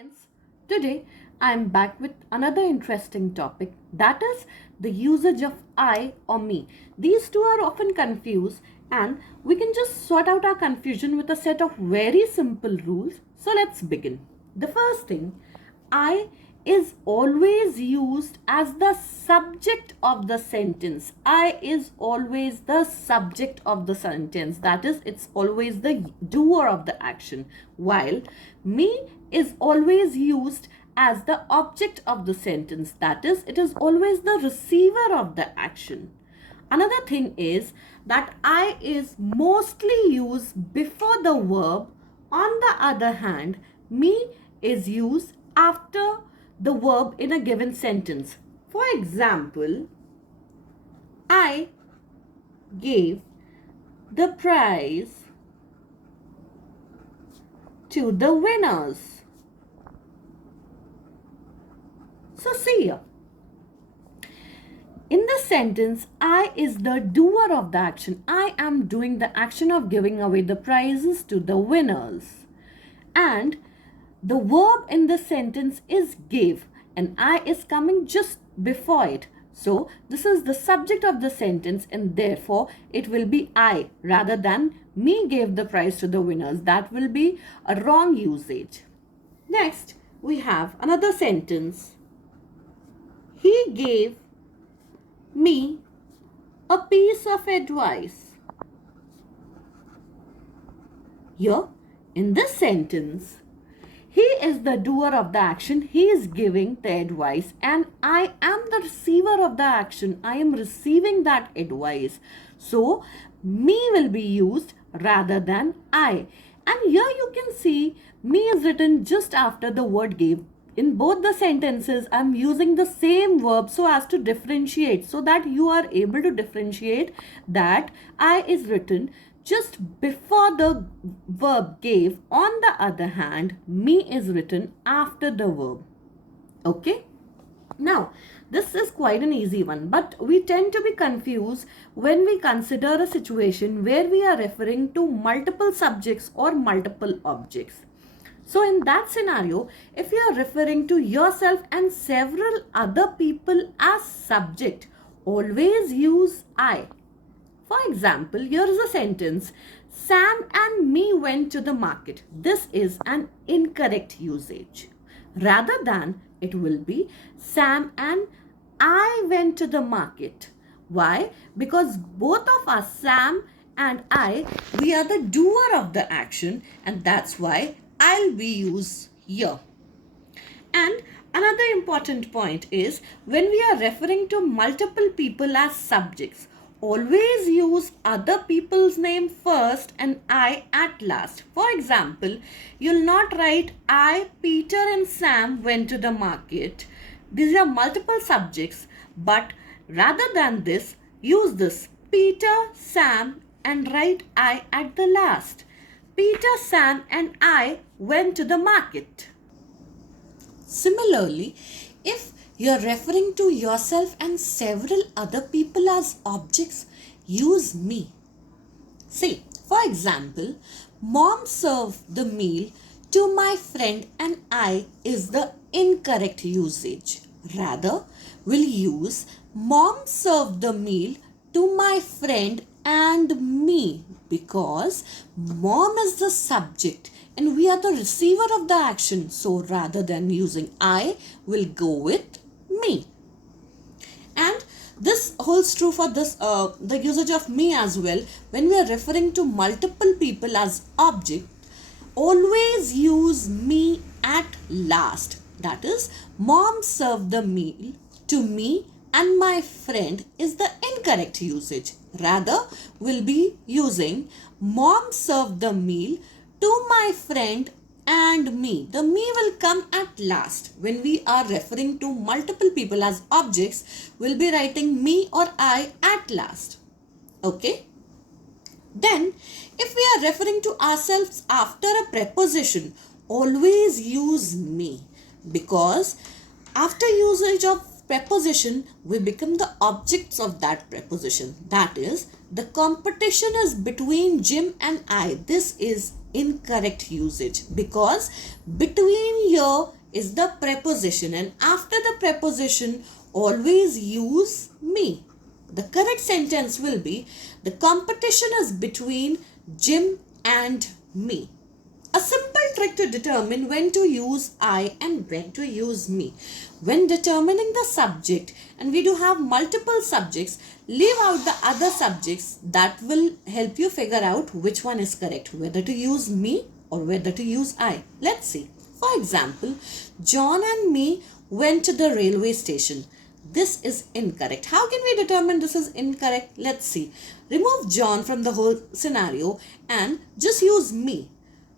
friends, today I am back with another interesting topic, that is the usage of I or me. These two are often confused and we can just sort out our confusion with a set of very simple rules. So let's begin. The first thing, I is always used as the subject of the sentence. I is always the subject of the sentence. That is, it's always the doer of the action. While me is always used as the object of the sentence. That is, it is always the receiver of the action. Another thing is that I is mostly used before the verb. On the other hand, me is used after the verb in a given sentence. For example, I gave the prize to the winners. So see here. In the sentence, I is the doer of the action. I am doing the action of giving away the prizes to the winners. And the verb in the sentence is gave and I is coming just before it. So this is the subject of the sentence and therefore it will be I rather than me gave the prize to the winners. That will be a wrong usage. Next, we have another sentence. He gave me a piece of advice. Here, in this sentence, he is the doer of the action. He is giving the advice and I am the receiver of the action. I am receiving that advice. So, me will be used rather than I. And here you can see me is written just after the word gave. In both the sentences, I am using the same verb so as to differentiate, so that you are able to differentiate that I is written just before the verb gave. On the other hand, me is written after the verb. Okay? Now, this is quite an easy one, but we tend to be confused when we consider a situation where we are referring to multiple subjects or multiple objects. So in that scenario, if you are referring to yourself and several other people as subject, always use I. For example, here is a sentence, Sam and me went to the market. This is an incorrect usage. Rather than, it will be Sam and I went to the market. Why? Because both of us, Sam and I, we are the doer of the action and that's why I'll be used here. And another important point is when we are referring to multiple people as subjects, always use other people's name first and I at last. For example, you'll not write I, Peter and Sam went to the market. These are multiple subjects, but rather than this, use this Peter, Sam and write I at the last. Peter, Sam and I went to the market. Similarly, if you are referring to yourself and several other people as objects, use me. See, for example, Mom served the meal to my friend and I is the incorrect usage. Rather, we'll use Mom served the meal to my friend and me because Mom is the subject and we are the receiver of the action. So rather than using I, we'll go with me. And this holds true for this the usage of me as well. When we are referring to multiple people as object, always use me at last. That is, Mom served the meal to me and my friend is the incorrect usage. Rather, we'll be using Mom served the meal to my friend and me. The me will come at last. When we are referring to multiple people as objects, we'll be writing me or I at last. Okay? Then, if we are referring to ourselves after a preposition, always use me because after usage of preposition, we become the objects of that preposition. That is, the competition is between Jim and I. This is incorrect usage because between here is the preposition, and after the preposition, always use me. The correct sentence will be, the competition is between Jim and me. A simple trick to determine when to use I and when to use me. When determining the subject, and we do have multiple subjects, leave out the other subjects. That will help you figure out which one is correct, whether to use me or whether to use I. Let's see. For example, John and me went to the railway station. This is incorrect. How can we determine this is incorrect? Let's see. Remove John from the whole scenario and just use me.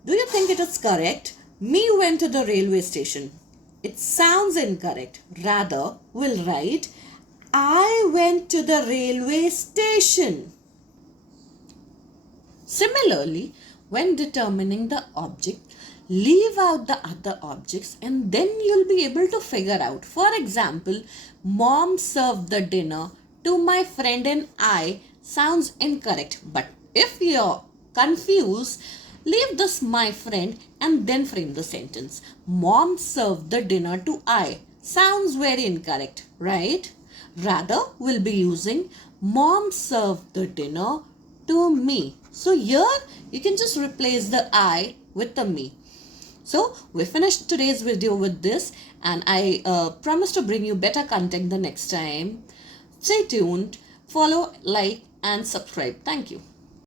Do you think it is correct? Me went to the railway station. It sounds incorrect. Rather, we'll write, I went to the railway station. Similarly, when determining the object, leave out the other objects and then you'll be able to figure out. For example, Mom served the dinner to my friend and I sounds incorrect. But if you're confused, leave this my friend and then frame the sentence. Mom served the dinner to I. Sounds very incorrect, right? Rather, we'll be using Mom served the dinner to me. So here you can just replace the I with the me. So we finished today's video with this, and I promise to bring you better content the next time. Stay tuned, follow, like and subscribe. Thank you.